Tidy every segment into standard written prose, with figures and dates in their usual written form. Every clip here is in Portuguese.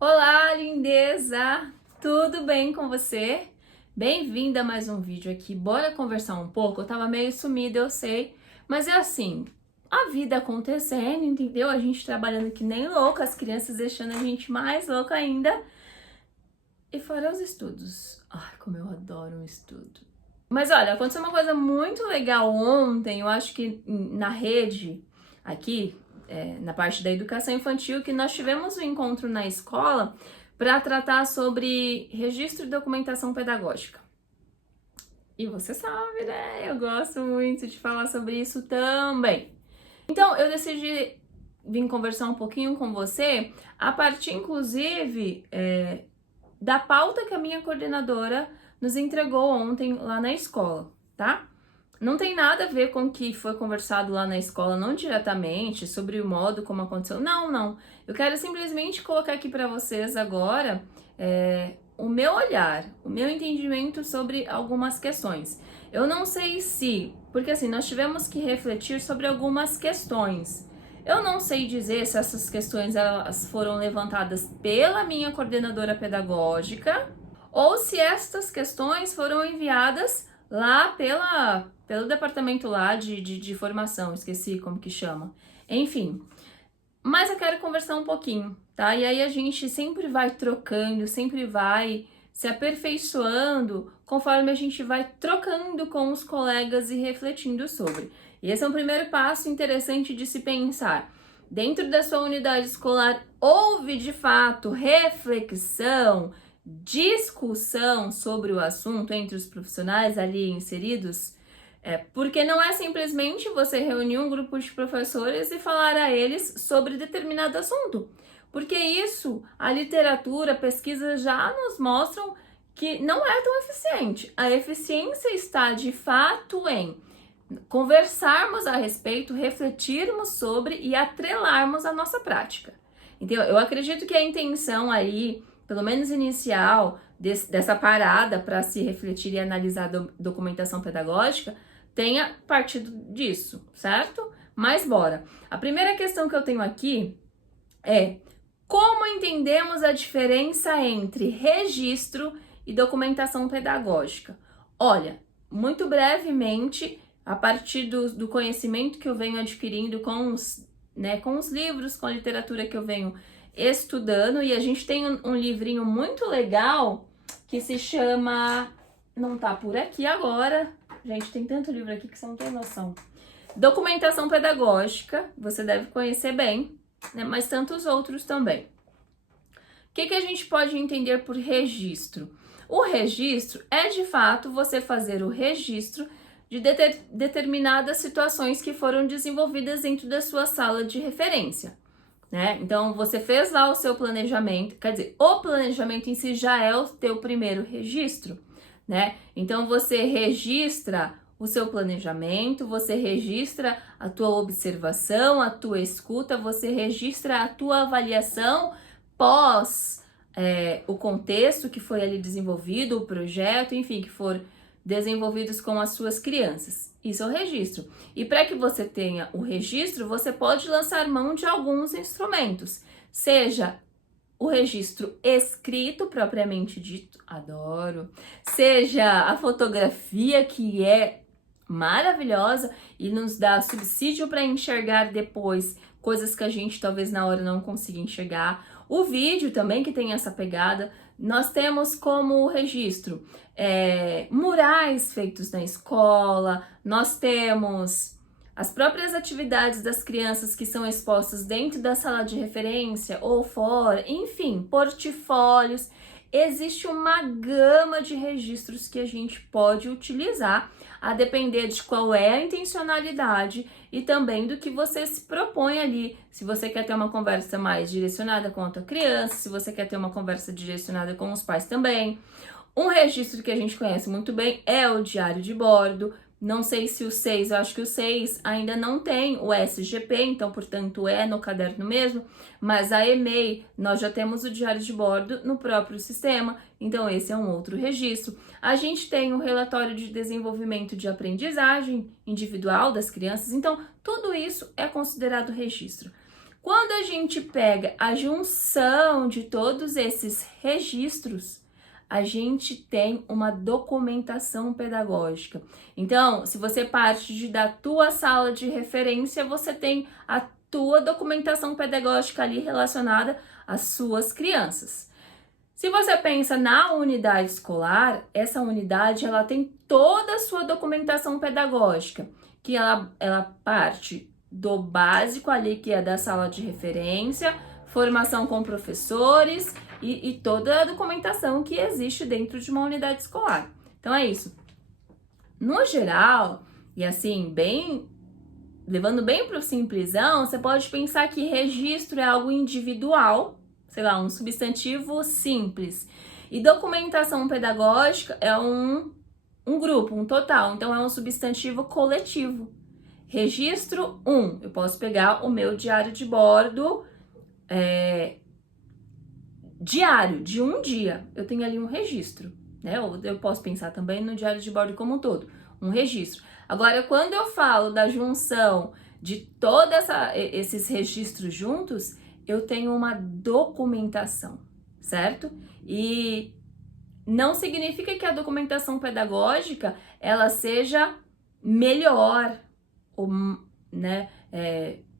Olá, lindeza! Tudo bem com você? Bem-vinda a mais um vídeo aqui. Bora conversar um pouco? Eu tava meio sumida, eu sei, mas é assim, a vida acontecendo, entendeu? A gente trabalhando que nem louca, as crianças deixando a gente mais louca ainda. E fora os estudos. Ai, como eu adoro um estudo. Mas olha, aconteceu uma coisa muito legal ontem, eu acho que na rede, aqui, na parte da educação infantil, que nós tivemos um encontro na escola para tratar sobre registro e documentação pedagógica. E você sabe, né? Eu gosto muito de falar sobre isso também. Então, eu decidi vir conversar um pouquinho com você, a partir, inclusive, da pauta que a minha coordenadora nos entregou ontem lá na escola, tá? Não tem nada a ver com o que foi conversado lá na escola, não diretamente, sobre o modo como aconteceu. Não. Eu quero simplesmente colocar aqui para vocês agora o meu olhar, o meu entendimento sobre algumas questões. Eu não sei se, porque assim, nós tivemos que refletir sobre algumas questões. Eu não sei dizer se essas questões elas foram levantadas pela minha coordenadora pedagógica ou se estas questões foram enviadas lá pelo departamento lá de formação, esqueci como que chama. Enfim, mas eu quero conversar um pouquinho, tá? E aí a gente sempre vai trocando, sempre vai se aperfeiçoando conforme a gente vai trocando com os colegas e refletindo sobre. E esse é um primeiro passo interessante de se pensar. Dentro da sua unidade escolar, houve de fato reflexão, discussão sobre o assunto entre os profissionais ali inseridos? Porque não é simplesmente você reunir um grupo de professores e falar a eles sobre determinado assunto. Porque isso, a literatura, pesquisas já nos mostram que não é tão eficiente. A eficiência está de fato em conversarmos a respeito, refletirmos sobre e atrelarmos a nossa prática. Então, eu acredito que a intenção aí, pelo menos inicial, dessa parada para se refletir e analisar a documentação pedagógica, tenha partido disso, certo? Mas bora. A primeira questão que eu tenho aqui é como entendemos a diferença entre registro e documentação pedagógica? Olha, muito brevemente, a partir do conhecimento que eu venho adquirindo com os livros, com a literatura que eu venho estudando, e a gente tem um livrinho muito legal que se chama, não tá por aqui agora, gente, tem tanto livro aqui que você não tem noção. Documentação pedagógica, você deve conhecer bem, né, mas tantos outros também. O que a gente pode entender por registro? O registro é, de fato, você fazer o registro de determinadas situações que foram desenvolvidas dentro da sua sala de referência, né? Então, você fez lá o seu planejamento, quer dizer, o planejamento em si já é o teu primeiro registro, né? Então, você registra o seu planejamento, você registra a tua observação, a tua escuta, você registra a tua avaliação pós o contexto que foi ali desenvolvido, o projeto, enfim, que for desenvolvidos com as suas crianças. Isso é o registro. E para que você tenha o registro, você pode lançar mão de alguns instrumentos, seja o registro escrito propriamente dito, adoro, seja a fotografia, que é maravilhosa e nos dá subsídio para enxergar depois coisas que a gente talvez na hora não consiga enxergar. O vídeo também, que tem essa pegada. Nós temos como registro murais feitos na escola, nós temos as próprias atividades das crianças que são expostas dentro da sala de referência ou fora, enfim, portfólios. Existe uma gama de registros que a gente pode utilizar, a depender de qual é a intencionalidade e também do que você se propõe ali. Se você quer ter uma conversa mais direcionada com a tua criança, se você quer ter uma conversa direcionada com os pais também. Um registro que a gente conhece muito bem é o diário de bordo. Não sei se o 6, eu acho que o 6 ainda não tem o SGP, então, portanto, é no caderno mesmo, mas a EMEI, nós já temos o diário de bordo no próprio sistema, então esse é um outro registro. A gente tem o relatório de desenvolvimento de aprendizagem individual das crianças, então, tudo isso é considerado registro. Quando a gente pega a junção de todos esses registros, a gente tem uma documentação pedagógica. Então, se você parte da tua sala de referência, você tem a tua documentação pedagógica ali relacionada às suas crianças. Se você pensa na unidade escolar, essa unidade ela tem toda a sua documentação pedagógica, que ela parte do básico ali, que é da sala de referência, formação com professores e toda a documentação que existe dentro de uma unidade escolar. Então é isso. No geral, e assim, levando bem para o simplesão, você pode pensar que registro é algo individual, sei lá, um substantivo simples. E documentação pedagógica é um grupo, um total. Então, é um substantivo coletivo. Registro 1. Eu posso pegar o meu diário de bordo diário, de um dia. Eu tenho ali um registro, né? Eu posso pensar também no diário de bordo como um todo. Um registro. Agora, quando eu falo da junção de todos esses registros juntos, eu tenho uma documentação, certo? E não significa que a documentação pedagógica ela seja melhor ou, né,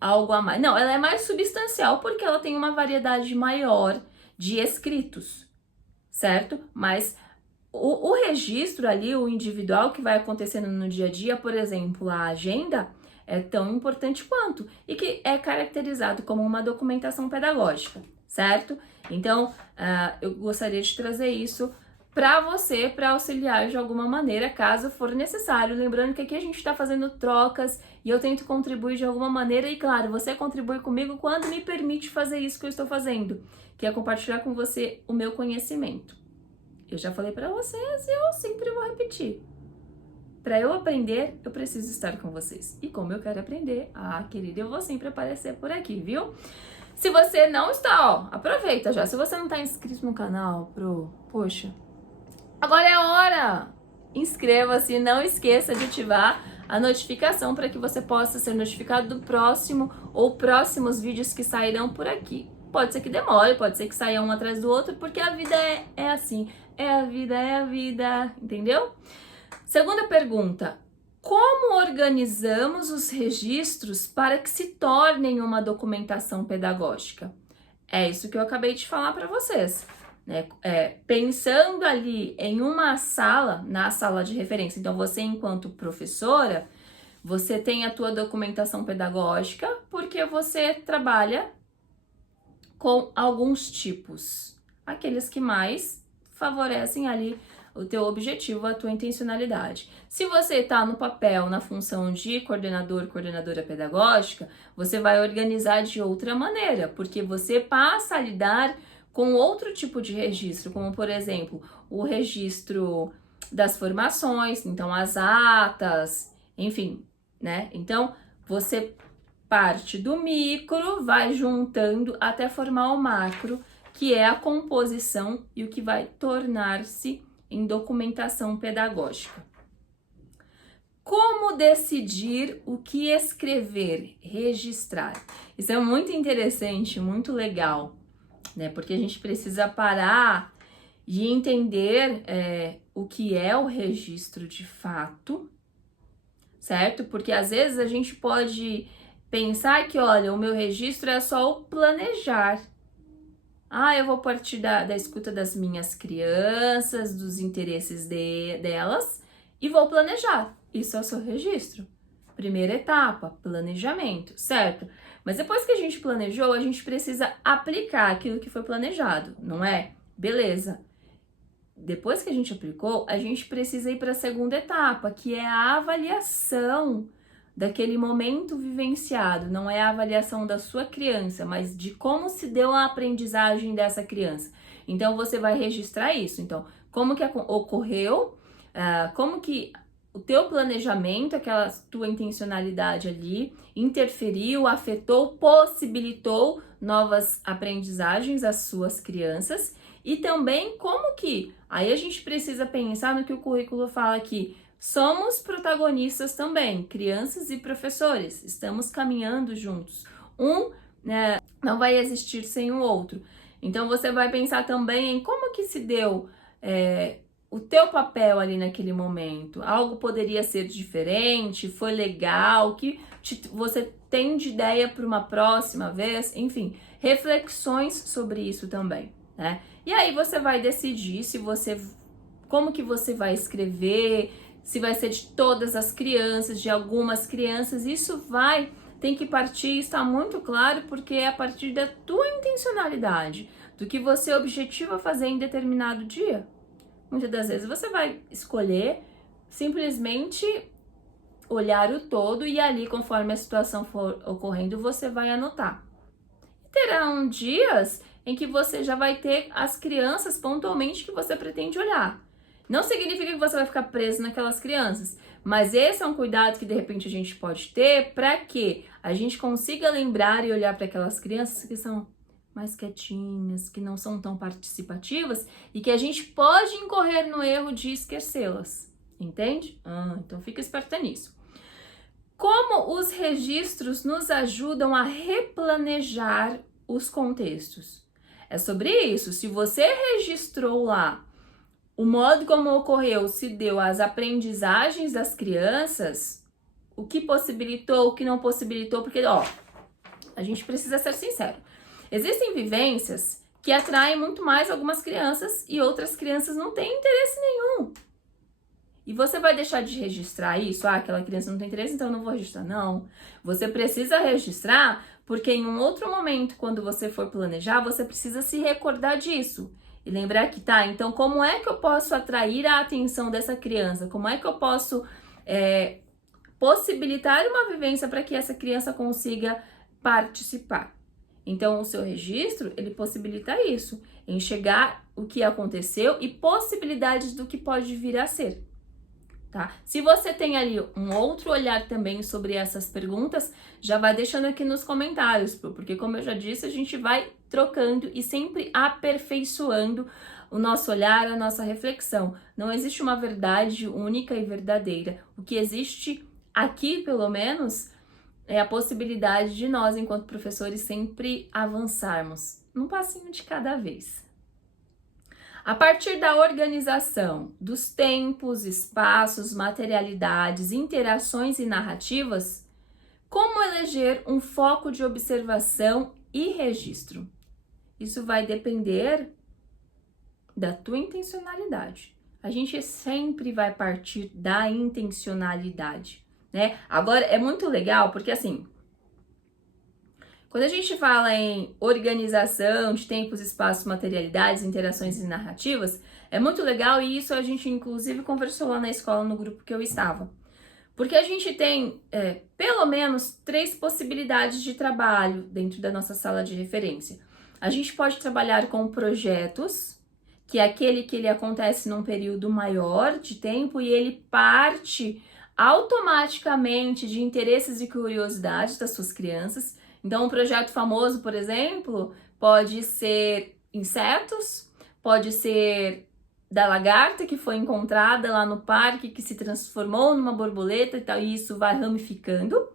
algo a mais. Não, ela é mais substancial porque ela tem uma variedade maior de escritos, certo? Mas o registro ali, o individual que vai acontecendo no dia a dia, por exemplo, a agenda, é tão importante quanto e que é caracterizado como uma documentação pedagógica, certo? Então, eu gostaria de trazer isso para você, para auxiliar de alguma maneira, caso for necessário. Lembrando que aqui a gente está fazendo trocas e eu tento contribuir de alguma maneira e, claro, você contribui comigo quando me permite fazer isso que eu estou fazendo, que é compartilhar com você o meu conhecimento. Eu já falei para vocês e eu sempre vou repetir. Para eu aprender, eu preciso estar com vocês. E como eu quero aprender, querida, eu vou sempre aparecer por aqui, viu? Se você não está, aproveita já. Se você não está inscrito no canal, poxa, agora é a hora! Inscreva-se, não esqueça de ativar a notificação para que você possa ser notificado do próximo ou próximos vídeos que sairão por aqui. Pode ser que demore, pode ser que saia um atrás do outro, porque a vida é assim. É a vida, entendeu? Segunda pergunta, como organizamos os registros para que se tornem uma documentação pedagógica? É isso que eu acabei de falar para vocês, né? Pensando ali em uma sala, na sala de referência, então você enquanto professora, você tem a tua documentação pedagógica porque você trabalha com alguns tipos, aqueles que mais favorecem ali o teu objetivo, a tua intencionalidade. Se você está no papel, na função de coordenador, coordenadora pedagógica, você vai organizar de outra maneira, porque você passa a lidar com outro tipo de registro, como por exemplo, o registro das formações, então as atas, enfim, né? Então, você parte do micro, vai juntando até formar o macro, que é a composição e o que vai tornar-se em documentação pedagógica. Como decidir o que escrever, registrar? Isso é muito interessante, muito legal, né? Porque a gente precisa parar e entender o que é o registro de fato, certo? Porque às vezes a gente pode pensar que, olha, o meu registro é só o planejar. Eu vou partir da escuta das minhas crianças, dos interesses delas e vou planejar. Isso é o seu registro. Primeira etapa, planejamento, certo? Mas depois que a gente planejou, a gente precisa aplicar aquilo que foi planejado, não é? Beleza. Depois que a gente aplicou, a gente precisa ir para a segunda etapa, que é a avaliação daquele momento vivenciado, não é a avaliação da sua criança, mas de como se deu a aprendizagem dessa criança. Então, você vai registrar isso. Então, como que ocorreu, como que o teu planejamento, aquela tua intencionalidade ali, interferiu, afetou, possibilitou novas aprendizagens às suas crianças e também como que, aí a gente precisa pensar no que o currículo fala aqui, somos protagonistas também, crianças e professores, estamos caminhando juntos. Um né, não vai existir sem o outro. Então você vai pensar também em como que se deu o teu papel ali naquele momento. Algo poderia ser diferente, foi legal, você tem de ideia para uma próxima vez, enfim, reflexões sobre isso também, né? E aí você vai decidir como que você vai escrever, se vai ser de todas as crianças, de algumas crianças, tem que partir, está muito claro, porque é a partir da tua intencionalidade, do que você objetiva fazer em determinado dia. Muitas das vezes você vai escolher simplesmente olhar o todo e ali, conforme a situação for ocorrendo, você vai anotar. E terão dias em que você já vai ter as crianças pontualmente que você pretende olhar. Não significa que você vai ficar preso naquelas crianças, mas esse é um cuidado que de repente a gente pode ter para que a gente consiga lembrar e olhar para aquelas crianças que são mais quietinhas, que não são tão participativas e que a gente pode incorrer no erro de esquecê-las, entende? Então fica esperta nisso. Como os registros nos ajudam a replanejar os contextos? É sobre isso. Se você registrou lá o modo como ocorreu, se deu as aprendizagens das crianças, o que possibilitou, o que não possibilitou, porque, a gente precisa ser sincero. Existem vivências que atraem muito mais algumas crianças e outras crianças não têm interesse nenhum. E você vai deixar de registrar isso? Aquela criança não tem interesse, então eu não vou registrar. Não. Você precisa registrar porque em um outro momento, quando você for planejar, você precisa se recordar disso. E lembrar que, então como é que eu posso atrair a atenção dessa criança? Como é que eu posso possibilitar uma vivência para que essa criança consiga participar? Então, o seu registro, ele possibilita isso, enxergar o que aconteceu e possibilidades do que pode vir a ser. Tá? Se você tem ali um outro olhar também sobre essas perguntas, já vai deixando aqui nos comentários, porque como eu já disse, a gente vai trocando e sempre aperfeiçoando o nosso olhar, a nossa reflexão. Não existe uma verdade única e verdadeira. O que existe aqui, pelo menos, é a possibilidade de nós, enquanto professores, sempre avançarmos um passinho de cada vez. A partir da organização dos tempos, espaços, materialidades, interações e narrativas, como eleger um foco de observação e registro? Isso vai depender da tua intencionalidade. A gente sempre vai partir da intencionalidade, né? Agora, é muito legal porque, assim, quando a gente fala em organização de tempos, espaços, materialidades, interações e narrativas, é muito legal e isso a gente inclusive conversou lá na escola no grupo que eu estava. Porque a gente tem pelo menos 3 possibilidades de trabalho dentro da nossa sala de referência. A gente pode trabalhar com projetos, que é aquele que ele acontece num período maior de tempo e ele parte automaticamente de interesses e curiosidades das suas crianças. Então, um projeto famoso, por exemplo, pode ser insetos, pode ser da lagarta que foi encontrada lá no parque, que se transformou numa borboleta e tal, e isso vai ramificando.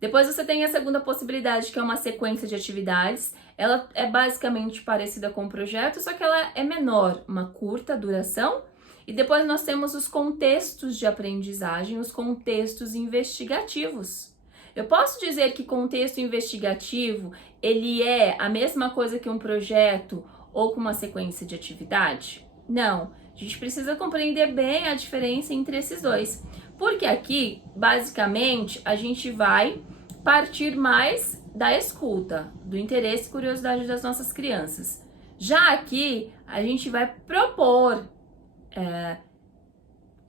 Depois você tem a segunda possibilidade, que é uma sequência de atividades. Ela é basicamente parecida com o projeto, só que ela é menor, uma curta duração. E depois nós temos os contextos de aprendizagem, os contextos investigativos. Eu posso dizer que contexto investigativo, ele é a mesma coisa que um projeto ou com uma sequência de atividade? Não, a gente precisa compreender bem a diferença entre esses dois. Porque aqui, basicamente, a gente vai partir mais da escuta, do interesse e curiosidade das nossas crianças. Já aqui, a gente vai propor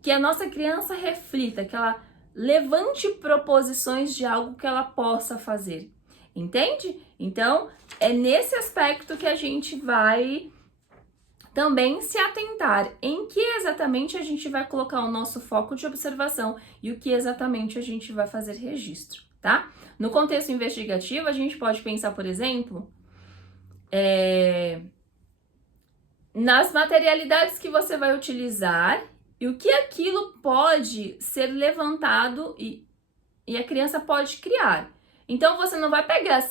que a nossa criança reflita, que ela levante proposições de algo que ela possa fazer, entende? Então, é nesse aspecto que a gente vai também se atentar em que exatamente a gente vai colocar o nosso foco de observação e o que exatamente a gente vai fazer registro, tá? No contexto investigativo, a gente pode pensar, por exemplo, nas materialidades que você vai utilizar e o que aquilo pode ser levantado e a criança pode criar. Então você não vai pegar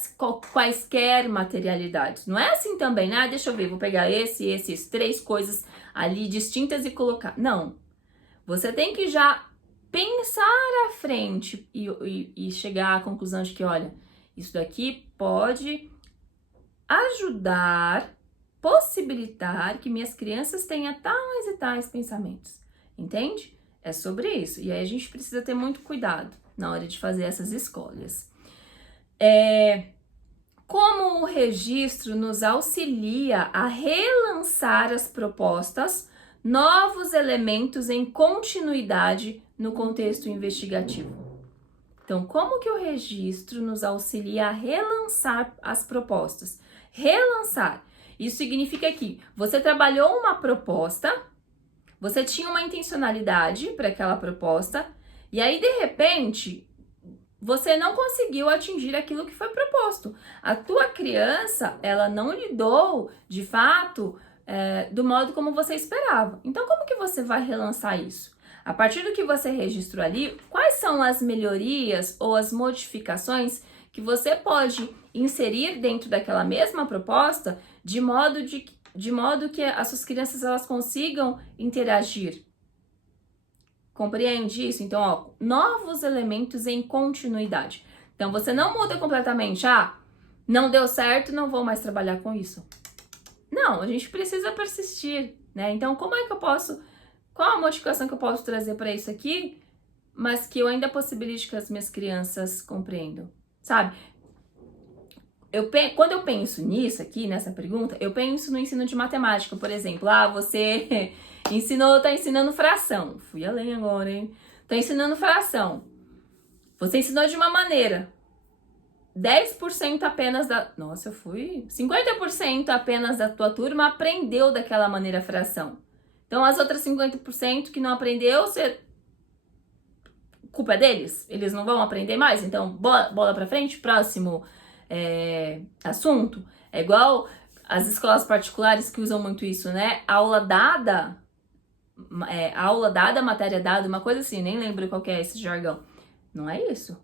quaisquer materialidades. Não é assim também, né? Deixa eu ver, vou pegar esses 3 coisas ali distintas e colocar. Não. Você tem que já pensar à frente e chegar à conclusão de que, olha, isso daqui pode ajudar, possibilitar que minhas crianças tenham tais e tais pensamentos. Entende? É sobre isso. E aí a gente precisa ter muito cuidado na hora de fazer essas escolhas. Como o registro nos auxilia a relançar as propostas, novos elementos em continuidade no contexto investigativo. Então, como que o registro nos auxilia a relançar as propostas? Relançar. Isso significa que você trabalhou uma proposta, você tinha uma intencionalidade para aquela proposta, e aí, de repente, você não conseguiu atingir aquilo que foi proposto. A tua criança, ela não lidou, de fato, do modo como você esperava. Então, como que você vai relançar isso? A partir do que você registrou ali, quais são as melhorias ou as modificações que você pode inserir dentro daquela mesma proposta, de modo que as suas crianças elas consigam interagir? Compreende isso? Então, ó, novos elementos em continuidade. Então, você não muda completamente. Não deu certo, não vou mais trabalhar com isso. Não, a gente precisa persistir, né? Então, como é que eu posso... Qual a modificação que eu posso trazer para isso aqui, mas que eu ainda possibilite que as minhas crianças compreendam, sabe? Quando eu penso nisso aqui, nessa pergunta, eu penso no ensino de matemática, por exemplo. você tá ensinando fração. Fui além agora, hein? Tá ensinando fração. Você ensinou de uma maneira. 10% apenas da... Nossa, eu fui... 50% apenas da tua turma aprendeu daquela maneira a fração. Então, as outras 50% que não aprendeu, culpa é deles? Eles não vão aprender mais? Então, bola pra frente, próximo assunto. É igual as escolas particulares que usam muito isso, né? Aula dada, matéria dada, uma coisa assim, nem lembro qual que é esse jargão. Não é isso.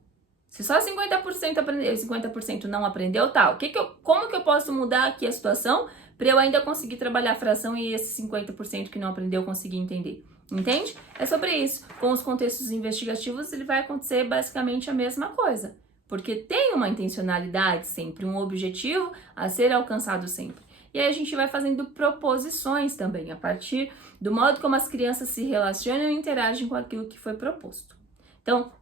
Se só 50% aprendeu e 50% não aprendeu, tá. Como que eu posso mudar aqui a situação para eu ainda conseguir trabalhar a fração e esse 50% que não aprendeu conseguir entender? Entende? É sobre isso. Com os contextos investigativos, ele vai acontecer basicamente a mesma coisa. Porque tem uma intencionalidade sempre, um objetivo a ser alcançado sempre. E aí a gente vai fazendo proposições também, a partir do modo como as crianças se relacionam e interagem com aquilo que foi proposto. Então,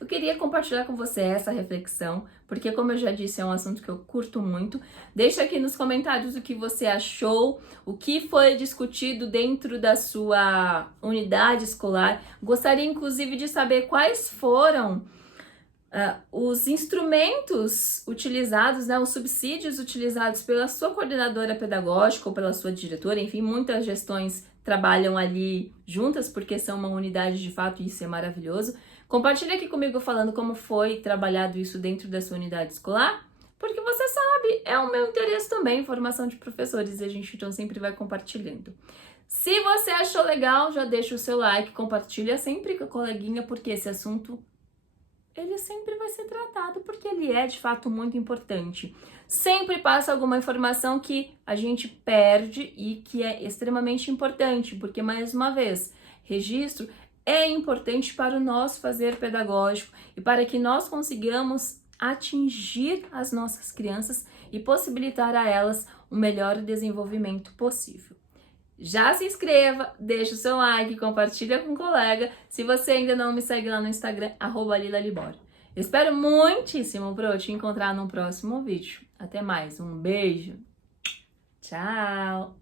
eu queria compartilhar com você essa reflexão, porque, como eu já disse, é um assunto que eu curto muito. Deixa aqui nos comentários o que você achou, o que foi discutido dentro da sua unidade escolar. Gostaria, inclusive, de saber quais foram os instrumentos utilizados, né, os subsídios utilizados pela sua coordenadora pedagógica ou pela sua diretora. Enfim, muitas gestões trabalham ali juntas, porque são uma unidade de fato e isso é maravilhoso. Compartilha aqui comigo falando como foi trabalhado isso dentro da sua unidade escolar, porque você sabe, é o meu interesse também, formação de professores, e a gente então sempre vai compartilhando. Se você achou legal, já deixa o seu like, compartilha sempre com a coleguinha, porque esse assunto, ele sempre vai ser tratado, porque ele é de fato muito importante. Sempre passa alguma informação que a gente perde e que é extremamente importante, porque, mais uma vez, registro é importante para o nosso fazer pedagógico e para que nós consigamos atingir as nossas crianças e possibilitar a elas o melhor desenvolvimento possível. Já se inscreva, deixa o seu like, compartilha com um colega. Se você ainda não me segue lá no Instagram, @LilaLibor. Eu espero muitíssimo por te encontrar no próximo vídeo. Até mais, um beijo, tchau!